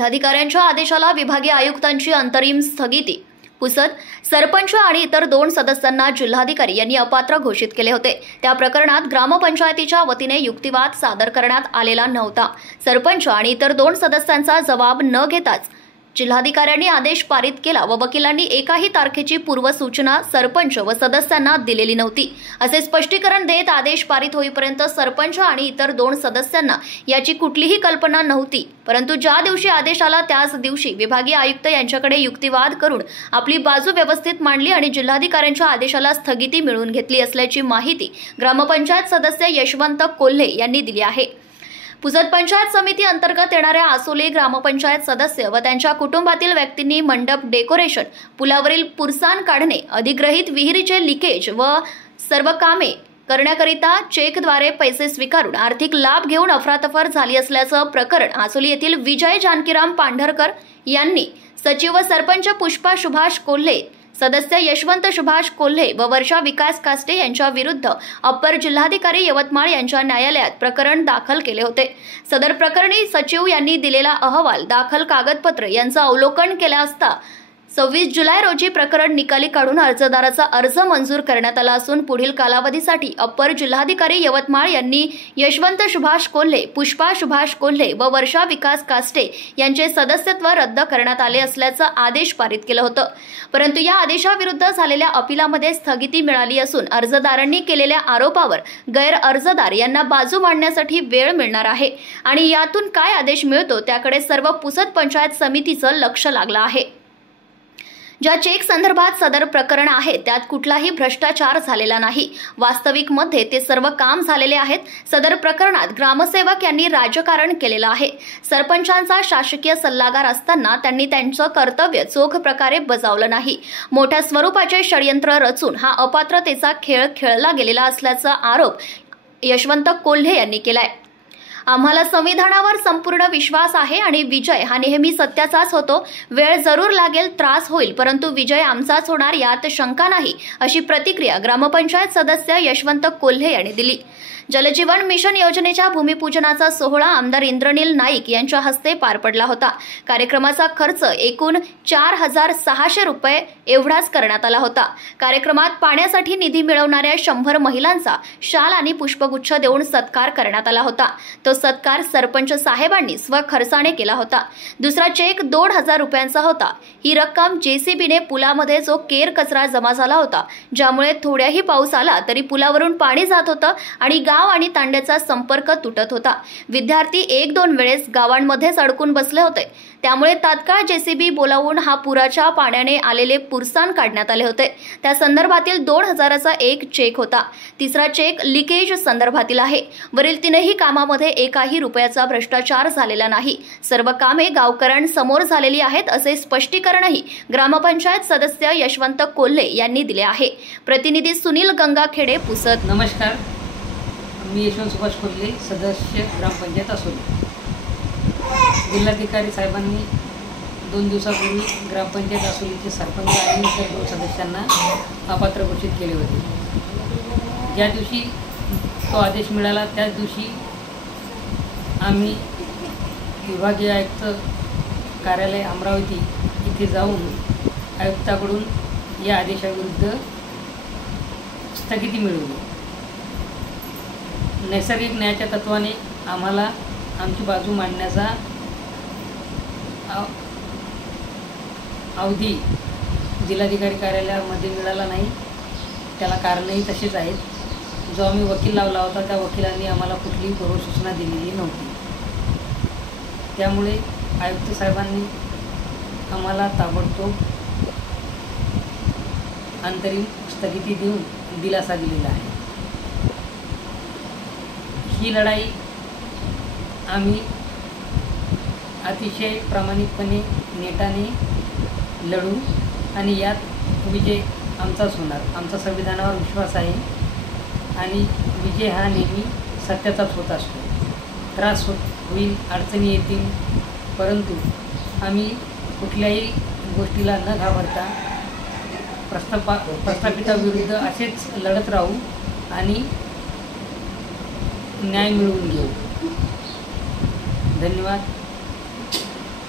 जिल्हाधिकाऱ्यांच्या आदेशाला विभागीय आयुक्तांची अंतरिम स्थगिती। पुसद, सरपंच आणि इतर 2 सदस्यांना जिल्हाधिकारी यांनी अपात्र घोषित केले होते। त्या प्रकरणात ग्रामपंचायतीच्या वतीने युक्तिवाद सादर करण्यात आलेला नव्हता। सरपंच आणि इतर 2 सदस्यांचा जबाब न घेताच जिल्हाधिकाऱ्यांनी आदेश पारित केला व वकिलांनी एकाही तारखेची पूर्वसूचना सरपंच व सदस्यांना दिलेली नव्हती असे स्पष्टीकरण देत आदेश पारित होईपर्यंत सरपंच आणि इतर 2 सदस्यांना याची कुठलीही कल्पना नव्हती। परंतु ज्या दिवशी आदेश आला त्याच दिवशी विभागीय आयुक्त यांच्याकडे युक्तिवाद करून आपली बाजू व्यवस्थित मांडली आणि जिल्हाधिकाऱ्यांच्या आदेशाला स्थगिती मिळवून घेतली असल्याची माहिती ग्रामपंचायत सदस्य यशवंत कोल्हे यांनी दिली आहे। पुसद पंचायत समिती अंतर्गत येणाऱ्या आसोली ग्रामपंचायत सदस्य व त्यांच्या कुटुंबातील व्यक्तींनी मंडप डेकोरेशन, पुलावरील पुरसान काढणे, अधिग्रहित विहिरीचे लिकेज व सर्व कामे करण्याकरिता चेकद्वारे पैसे स्वीकारून आर्थिक लाभ घेऊन अफरातफर झाली असल्याचं प्रकरण आसोली येथील विजय जानकीराम पांढरकर यांनी सचिव व सरपंच पुष्पा सुभाष कोल्हे, सदस्य यशवंत सुभाष कोल्हे व वर्षा विकास कास्टे यांच्या विरुद्ध अप्पर जिल्हाधिकारी यवतमाळ यांच्या न्यायालयात प्रकरण दाखल केले होते। सदर प्रकरणी सचिव यांनी दिलेला अहवाल, दाखल कागदपत्र यांचं अवलोकन केले असता 26 जुलै रोजी प्रकरण निकाली काढून अर्जदाराचा अर्ज मंजूर करण्यात आला असून पुढील कालावधीसाठी अप्पर जिल्हाधिकारी यवतमाळ यांनी यशवंत सुभाष कोल्हे, पुष्पा सुभाष कोल्हे व वर्षा विकास कास्टे यांचे सदस्यत्व रद्द करण्यात आले असल्याचं आदेश पारित केलं होतं। परंतु या आदेशाविरुद्ध झालेल्या अपिलामध्ये स्थगिती मिळाली असून अर्जदारांनी केलेल्या आरोपावर गैर अर्जदार यांना बाजू मांडण्यासाठी वेळ मिळणार आहे आणि यातून काय आदेश मिळतो त्याकडे सर्व पुसद पंचायत समितीचं लक्ष लागलं आहे। ज्या चेक संदर्भात सदर प्रकरण आहे त्यात कुठलाही भ्रष्टाचार झालेला नाही। वास्तविक मध्ये ते सर्व काम झालेले आहेत। सदर प्रकरणात ग्रामसेवक यांनी राजकारण केलेलं आहे। सरपंचांचा शासकीय सल्लागार असताना त्यांनी त्यांचं कर्तव्य चोख प्रकारे बजावलं नाही। मोठ्या स्वरूपाचे षडयंत्र रचून हा अपात्रतेचा खेळ खेळला गेलेला असल्याचा आरोप यशवंत कोल्हे यांनी केलाय। आम्हाला संविधानावर संपूर्ण विश्वास आहे आणि विजय हा नेहमी सत्याचाच होतो। वेळ जरूर लागेल, त्रास होईल, परंतु विजय आमचाच होणार यात शंका नाही, अशी प्रतिक्रिया ग्रामपंचायत सदस्य यशवंत कोल्हे यांनी दिली। जलजीवन मिशन योजनेच्या भूमिपूजनाचा सोहळा आमदार इंद्रनील नाईक यांच्या हस्ते पार पडला होता। कार्यक्रमाचा खर्च एकूण 4600 रुपये एवढाच करण्यात आला होता। कार्यक्रमात पाण्यासाठी निधी मिळवणाऱ्या 100 महिलांचा शाल आणि पुष्पगुच्छ देऊन सत्कार करण्यात आला होता। तो सत्कार सरपंच साहेबांनी स्वखर्चाने केला होता। दुसरा चेक 2000 रुपयांचा होता। ही रक्कम जेसीबीने पुलामध्ये जो केर कचरा जमा झाला होता, ज्यामुळे थोड्याही पाऊस आला तरी पुलावरून पाणी जात होतं आणि गाव आणि तांड्याचा संपर्क तुटत होता। विद्यार्थी 1-2 वेळेस गावांमध्येच अडकून बसले होते, त्यामुळे तात्काळ जेसीबी बोलावून हा पुराच्या पाण्याने आलेले पुरसान काढण्यात आले होते। त्या संदर्भातील 2000चा एक चेक होता। तिसरा चेक लिकेज संदर्भातील आहे। वरील 3ही कामामध्ये एकाही रुपयाचा भ्रष्टाचार झालेला नाही। सर्व कामे गावकऱ्यांसमोर झालेली आहेत असे स्पष्टीकरणही ग्रामपंचायत सदस्य यशवंत कोल्हे यांनी दिले आहे। प्रतिनिधी सुनील गंगाखेडे, पुसद। नमस्कार, मी यशवंत सुभाष कोल्हे, सदस्य ग्रामपंचायत आसोली। जिल्हाधिकारी साहेबांनी 2 दिवसापूर्वी ग्रामपंचायत आसोलीचे सरपंच आणि इतर 2 सदस्यांना अपात्र घोषित केले होते। ज्या दिवशी तो आदेश मिळाला त्याच दिवशी आम्ही विभागीय आयुक्त कार्यालय अमरावती इथे जाऊन आयुक्ताकडून या आदेशाविरुद्ध स्थगिती मिळवली। नैसर्गिक न्यायाच्या तत्वाने आम्हाला आमची बाजू मांडण्याचा अवधी जिल्हाधिकारी कार्यालयामध्ये मिळाला नाही। त्याला कारणही तसेच आहेत। जो आम्ही वकील लावला होता त्या वकिलांनी आम्हाला कुठलीही पूर्वसूचना दिलेली नव्हती। त्यामुळे आयुक्त साहेबांनी आम्हाला ताबडतोब अंतरिम स्थगिती देऊन दिलासा दिलेला आहे। ही लढाई आम्ही अतिशय प्रामाणिकपणे नेटाने लढू आणि यात विजय आमचाच होणार। आमचा संविधानावर विश्वास आहे आणि विजय हा नेहमी सत्याचाच होत असतो। त्रास होईल, अडचणी येतील, परंतु आम्ही कुठल्याही गोष्टीला न घाबरता प्रस्थापिताविरुद्ध असेच लढत राहू आणि न्याय मिळवून घेऊ। धन्यवाद।